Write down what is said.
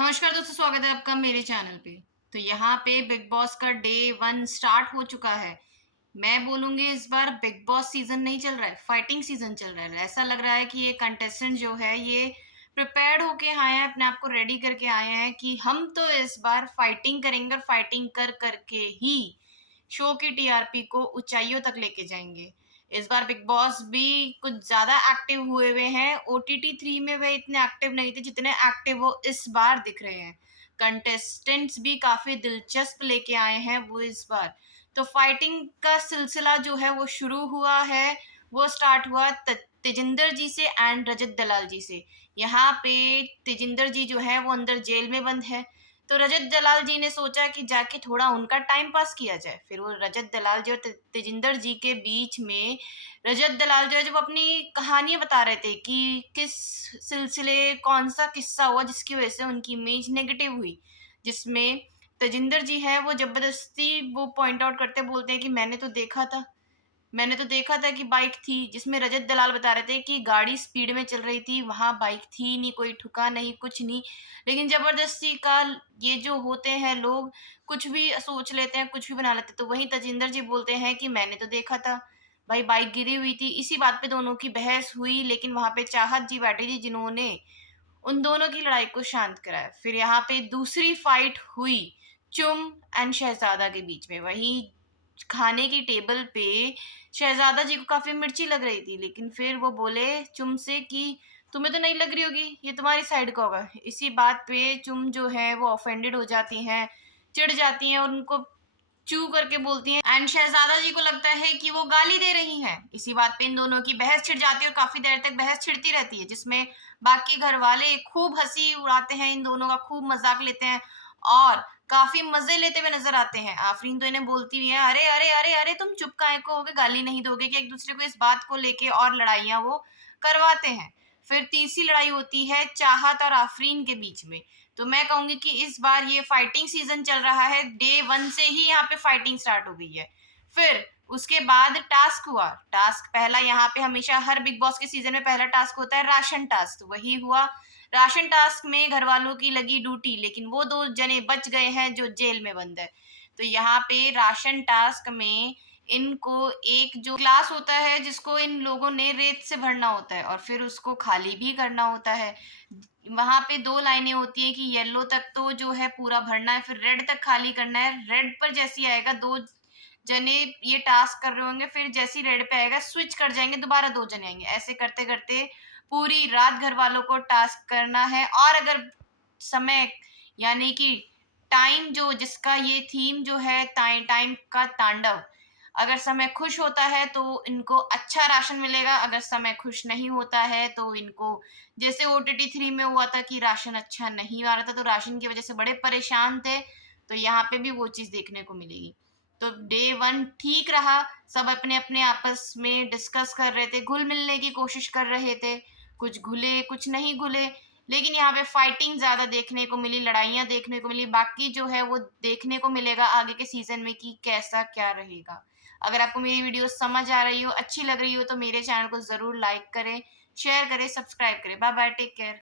नमस्कार दोस्तों, स्वागत है आपका मेरे चैनल पे। तो यहाँ पे बिग बॉस का डे 1 स्टार्ट हो चुका है। मैं बोलूँगी इस बार बिग बॉस सीज़न नहीं चल रहा है, फाइटिंग सीज़न चल रहा है। ऐसा लग रहा है कि ये कंटेस्टेंट जो है ये प्रिपेयर्ड होके आए हैं, अपने आप को रेडी करके आए हैं कि हम तो इस बार फाइटिंग करेंगे और फाइटिंग कर के ही शो की टीआरपी को ऊँचाइयों तक लेके जाएँगे। इस बार बिग बॉस भी कुछ ज़्यादा एक्टिव हुए हुए हैं। ओटीटी 3 में वे इतने एक्टिव नहीं थे जितने एक्टिव वो इस बार दिख रहे हैं। कंटेस्टेंट्स भी काफ़ी दिलचस्प लेके आए हैं वो इस बार। तो फाइटिंग का सिलसिला जो है वो शुरू हुआ है, वो स्टार्ट हुआ तेजिंदर जी से एंड रजत दलाल जी से। यहाँ पे तेजिंदर जी जो है वो अंदर जेल में बंद है। तो रजत दलाल जी ने सोचा कि जाके थोड़ा उनका टाइम पास किया जाए। फिर वो रजत दलाल जी और तेजिंदर जी के बीच में रजत दलाल जो है जब अपनी कहानियाँ बता रहे थे कि किस सिलसिले कौन-सा किस्सा हुआ जिसकी वज़ह से उनकी इमेज नेगेटिव हुई। जिसमें तेजिंदर जी हैं वो ज़बरदस्ती वो पॉइंट आउट करते बोलते हैं कि मैंने तो देखा था कि बाइक थी, जिसमें रजत दलाल बता रहे थे कि गाड़ी स्पीड में चल रही थी, वहाँ बाइक थी नहीं, कोई ठुका नहीं, कुछ नहीं। लेकिन ज़बरदस्ती का ये जो होते हैं लोग, कुछ भी सोच लेते हैं, कुछ भी बना लेते हैं। तो वहीं तजिंदर जी बोलते हैं कि मैंने तो देखा था, भाई बाइक गिरी हुई थी। इसी बात पे दोनों की बहस हुई, लेकिन वहाँ पे चाहत जी बैठी थी जिन्होंने उन दोनों की लड़ाई को शांत कराया। फिर यहाँ पे दूसरी फाइट हुई चुम एंड शहज़ादा के बीच में। वहीं खाने की टेबल पे शहज़ादा जी को काफ़ी मिर्ची लग रही थी, लेकिन फिर वो बोले चुम से कि तुम्हें तो नहीं लग रही होगी, ये तुम्हारी साइड का होगा। इसी बात पे चुम जो है वो ऑफेंडेड हो जाती हैं, चिढ़ जाती हैं और उनको चू करके बोलती हैं एंड शहज़ादा जी को लगता है कि वो गाली दे रही हैं। इसी बात पे इन दोनों की बहस छिड़ जाती है और काफ़ी देर तक बहस छिड़ती रहती है, जिसमें बाकी घरवाले खूब हँसी उड़ाते हैं, इन दोनों का खूब मज़ाक लेते हैं और काफ़ी मज़े लेते हुए नज़र आते हैं। आफ़रीन तो इन्हें बोलती भी है, "अरे, अरे, अरे, अरे! तुम चुप काहे को हो गए? गाली नहीं दोगे क्या एक-दूसरे को?" इस बात को लेके और लड़ाइयाँ वो करवाते हैं। फिर तीसरी लड़ाई होती है चाहत और आफ़रीन के बीच में। तो मैं कहूँगी कि इस बार ये फाइटिंग सीज़न चल रहा है, डे 1 से ही यहाँ पे फाइटिंग स्टार्ट हो गई है। फिर उसके बाद टास्क हुआ, टास्क पहला यहाँ पे हमेशा हर बिग बॉस के सीज़न में पहला टास्क होता है राशन टास्क, तो वही हुआ। राशन टास्क में घरवालों की लगी ड्यूटी, लेकिन वो 2 जने बच गए हैं जो जेल में बंद है। तो यहाँ पे राशन टास्क में इनको एक जो ग्लास होता है जिसको इन लोगों ने रेत से भरना होता है और फिर उसको खाली भी करना होता है। वहाँ पे 2 लाइनें होती हैं कि येलो तक तो जो है पूरा भरना है, फिर रेड तक खाली करना है। रेड पर जैसे ही आएगा 2 जने ये टास्क कर रहे होंगे, फिर जैसे ही रेड पे आएगा स्विच कर जाएँगे, दोबारा 2 जने आएँगे। ऐसे करते-करते पूरी रात घरवालों को टास्क करना है और अगर समय यानी कि टाइम जो जिसका ये थीम जो है टाइम का तांडव, अगर समय खुश होता है तो इनको अच्छा राशन मिलेगा, अगर समय खुश नहीं होता है तो इनको जैसे ओटीटी 3 में हुआ था कि राशन अच्छा नहीं आ रहा था, तो राशन की वज़ह से बड़े परेशान थे, तो यहाँ पे भी वो चीज़ देखने को मिलेगी। तो डे 1 ठीक रहा, सब अपने-अपने आपस में डिस्कस कर रहे थे, घुल-मिलने की कोशिश कर रहे थे, कुछ घुले, कुछ नहीं घुले, लेकिन यहाँ पे फाइटिंग ज़्यादा देखने को मिली, लड़ाइयाँ देखने को मिली, बाकी जो है वो देखने को मिलेगा आगे के सीज़न में कि कैसा क्या रहेगा। अगर आपको मेरी वीडियो समझ आ रही हो, अच्छी लग रही हो तो मेरे चैनल को ज़रूर लाइक करें, शेयर करें, सब्सक्राइब करें। Bye bye, take care.